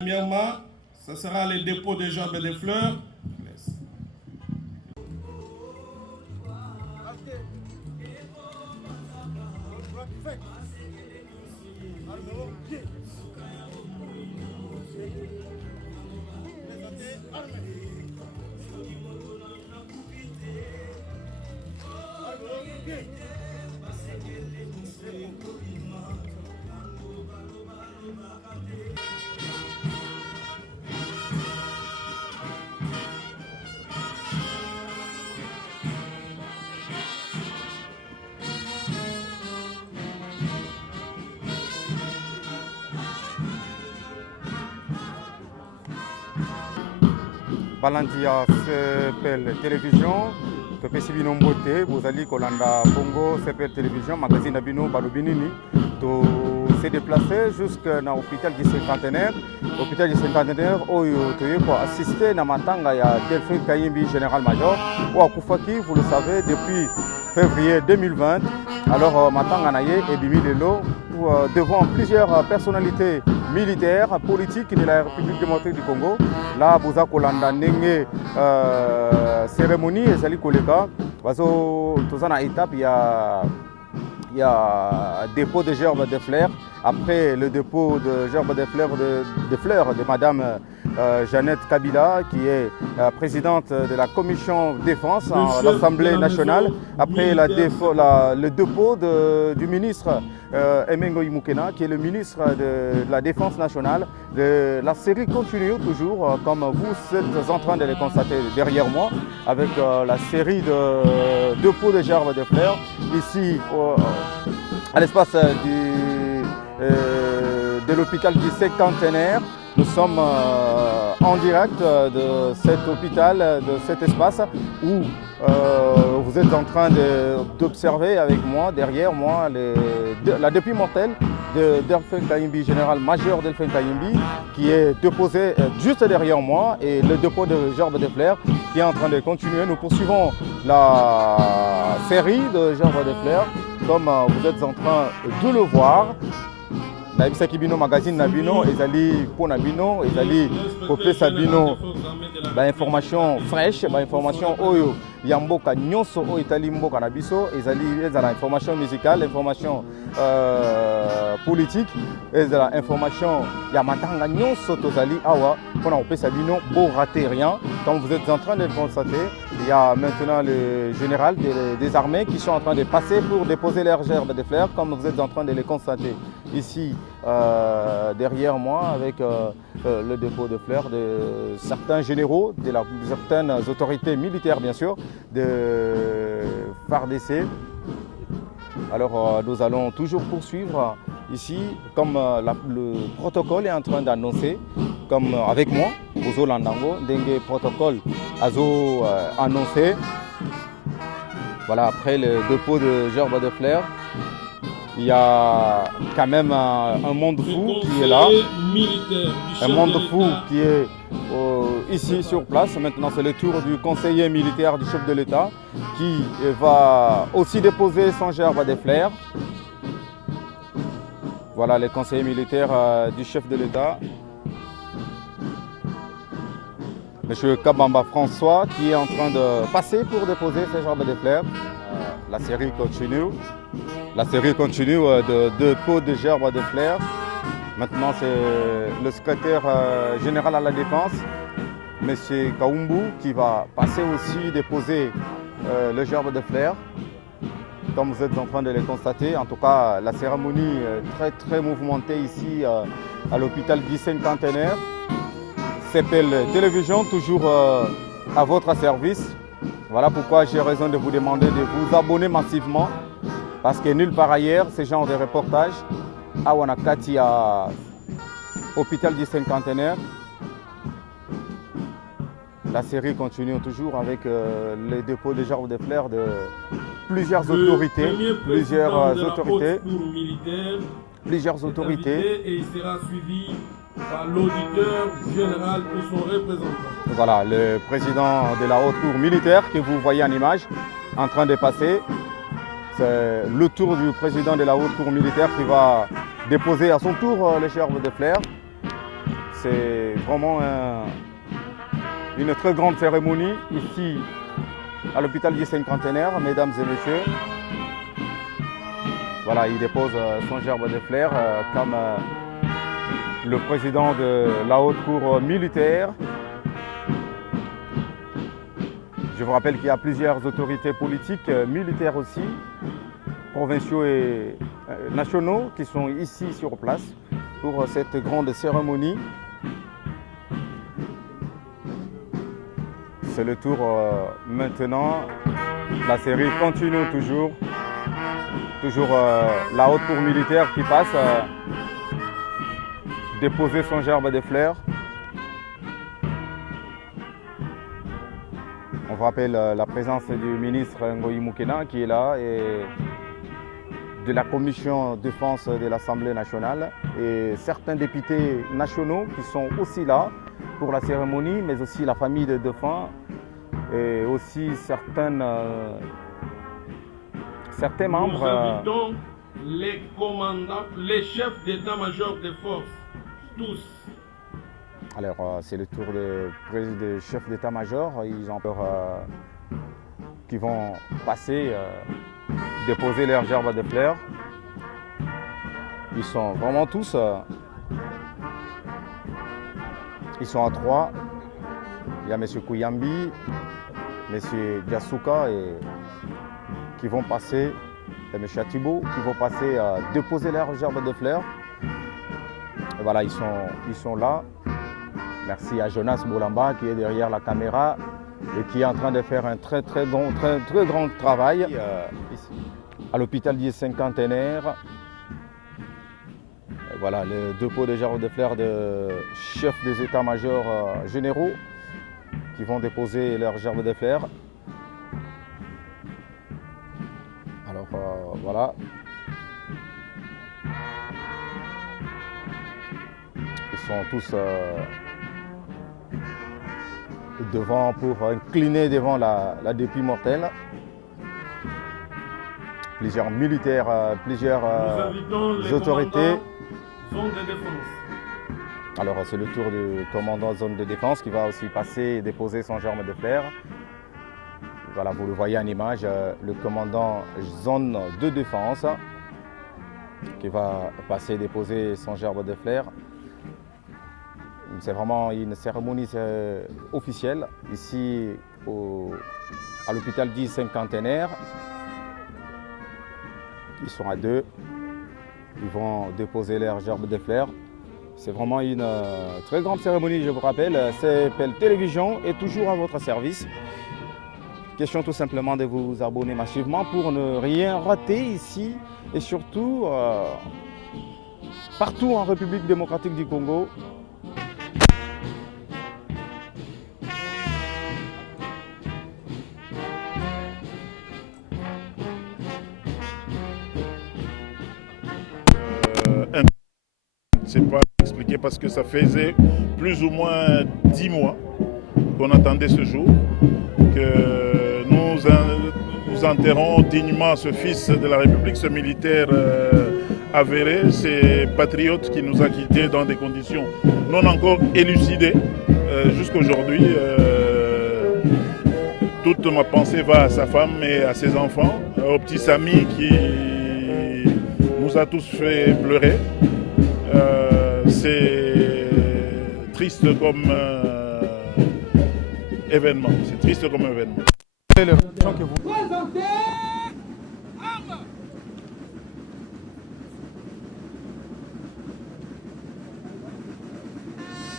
Premièrement, ce sera le dépôt des gerbes et des fleurs. Balandia CPL Télévision, Tope Sibino Mbote, Bozali Kolanda Bongo, CPL Télévision, magazine Abino Balobinini, to s'est déplacé jusqu'à l'hôpital du cinquantenaire. L'hôpital du cinquantenaire, où il faut assister à Matanga, il y a Delphine Kayimbi, général-major, ou à Koufaki, vous le savez, depuis février 2020. Alors Matanga Naye et Bimi Lelo, devant plusieurs personnalités militaires, politiques de la République démocratique du Congo. Là, Bouza Kolanda Nenge, cérémonie, et Zali Koleka, Bazo, Tozana étape, il y a dépôt de gerbes de fleurs. Après le dépôt de gerbes de fleurs de Madame Jeannette Kabila, qui est présidente de la commission défense à l'Assemblée nationale. Après le dépôt du ministre Emengo Imukena, qui est le ministre de la Défense nationale. La série continue toujours, comme vous êtes en train de le constater derrière moi, avec la série de dépôt de gerbes de fleurs. Ici, à l'espace de l'hôpital du cinquantenaire. Nous sommes en direct de cet hôpital, de cet espace où vous êtes en train d'observer avec moi, derrière moi, la dépouille mortelle de Delphine Kayimbi, général-major Delphine Kayimbi, qui est déposé juste derrière moi, et le dépôt de gerbes de fleurs qui est en train de continuer. Nous poursuivons la série de gerbes de fleurs, comme vous êtes en train de le voir. Naibisaki bino magazine nabino ezali po nabino ezali kopesa bino ba information fraîche, ba information oyo ya mboka nyonso oyo etali mboka na biso, ezala information musicale, information politique, ezala information ya matanga nyonso tozali awa pona kopesa bino bo rater rien. Comme vous êtes en train de le constater, il y a maintenant le général des armées qui sont en train de passer pour déposer leurs gerbes de fleurs, comme vous êtes en train de les constater ici derrière moi, avec le dépôt de fleurs de certains généraux, de certaines autorités militaires bien sûr, de FARDC. Alors nous allons toujours poursuivre ici, comme le protocole est en train d'annoncer, comme avec moi, Bozo Landango, Dengue protocole Azo annoncé. Voilà, après le dépôt de gerbes de fleurs, il y a quand même un monde fou qui est là, un monde fou qui est ici sur place. Maintenant, c'est le tour du conseiller militaire du chef de l'État qui va aussi déposer son gerbe des fleurs. Voilà les conseillers militaires du chef de l'État. Monsieur Kabamba François qui est en train de passer pour déposer ses gerbes de fleurs. La série continue. La série continue de dépôt de gerbes de fleurs. Maintenant, c'est le secrétaire général à la Défense, M. Kaumbu, qui va passer aussi déposer le gerbe de fleurs. Comme vous êtes en train de le constater, en tout cas, la cérémonie est très mouvementée ici à l'hôpital bicentenaire. CPL Télévision, toujours à votre service. Voilà pourquoi j'ai raison de vous demander de vous abonner massivement, parce que nulle part ailleurs, ce genre de reportage à Wanakati, à l'hôpital bicentenaire. La série continue toujours avec les dépôts de gerbes de fleurs de plusieurs autorités. Plusieurs autorités. Et il sera suivi par l'auditeur général ou son représentant. Voilà, le président de la haute cour militaire que vous voyez en image en train de passer. C'est le tour du président de la haute cour militaire qui va déposer à son tour les gerbes de fleurs. C'est vraiment une très grande cérémonie ici à l'hôpital bicentenaire, mesdames et messieurs. Voilà, il dépose son gerbe de fleurs comme le président de la haute cour militaire. Je vous rappelle qu'il y a plusieurs autorités politiques, militaires aussi, provinciaux et nationaux qui sont ici sur place pour cette grande cérémonie. C'est le tour maintenant. La série continue toujours. Toujours la haute cour militaire qui passe déposer son gerbe de fleurs. On vous rappelle la présence du ministre Ngoï Moukena qui est là et de la commission défense de l'Assemblée nationale et certains députés nationaux qui sont aussi là pour la cérémonie, mais aussi la famille des défunts et aussi certains membres. Nous invitons les commandants, les chefs d'état-major des forces, tous. Alors, c'est le tour des chefs d'état-major. Ils ont peur qui vont passer, déposer leurs gerbes de fleurs. Ils sont vraiment tous. Ils sont à trois. Il y a M. Kouyambi, M. Diasuka qui vont passer, et M. Atibo qui vont passer déposer leurs gerbes de fleurs. Et voilà, ils sont là. Merci à Jonas Boulamba qui est derrière la caméra et qui est en train de faire un très grand travail ici, à l'hôpital bicentenaire. Voilà, le dépôt de gerbes de fleurs de chefs des états-majors généraux qui vont déposer leurs gerbes de fleurs. Alors voilà. Ils sont tous devant pour incliner devant la dépouille mortelle. Plusieurs militaires, plusieurs autorités. Zone de défense. Alors c'est le tour du commandant zone de défense qui va aussi passer et déposer son germe de fleurs. Voilà, vous le voyez en image, le commandant zone de défense qui va passer et déposer son germe de fleurs. C'est vraiment une cérémonie officielle ici à l'hôpital bicentenaire. Ils sont à deux. Ils vont déposer leurs gerbes de fleurs. C'est vraiment une très grande cérémonie, je vous rappelle. CPL Télévision est toujours à votre service. Question tout simplement de vous abonner massivement pour ne rien rater ici et surtout partout en République démocratique du Congo. C'est pas expliqué parce que ça faisait plus ou moins 10 mois qu'on attendait ce jour, que nous enterrons dignement ce fils de la République, ce militaire avéré, ce patriote qui nous a quittés dans des conditions non encore élucidées jusqu'aujourd'hui. Toute ma pensée va à sa femme et à ses enfants, au petit Samy qui nous a tous fait pleurer. C'est triste comme événement. C'est triste comme événement.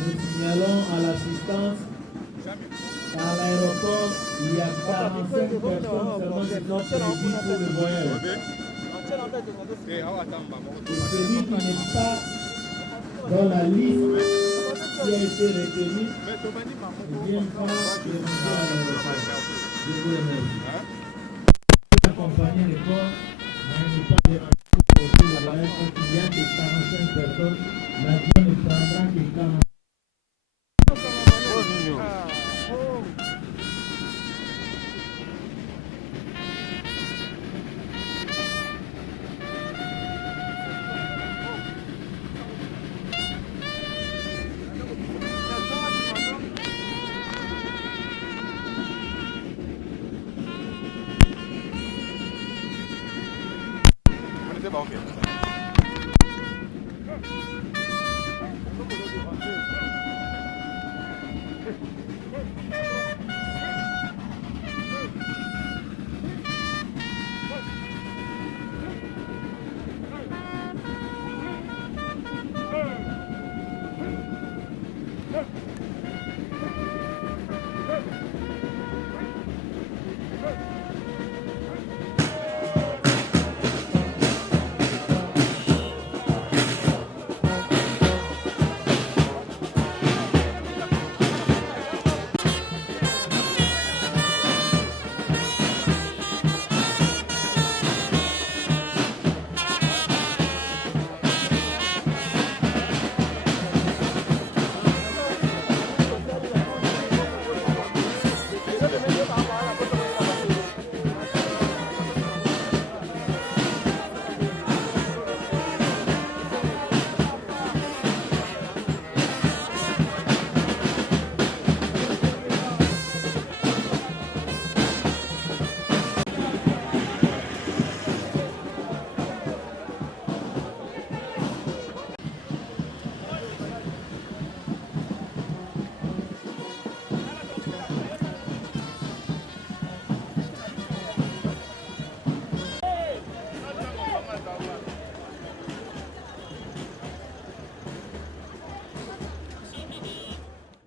Nous signalons à l'assistance qu'à l'aéroport, il y a 45 personnes seulement qui sont prévues pour le voyage. Et celui qui n'est pas dans la liste qui a été retenu, ne vient pas de rentrer à l'aéroport. Je vous remercie. Accompagner le corps, mais ne pas déranger pour tout le voyage parce qu'il y a que 45 personnes. L'avion ne prendra que 40. Okay.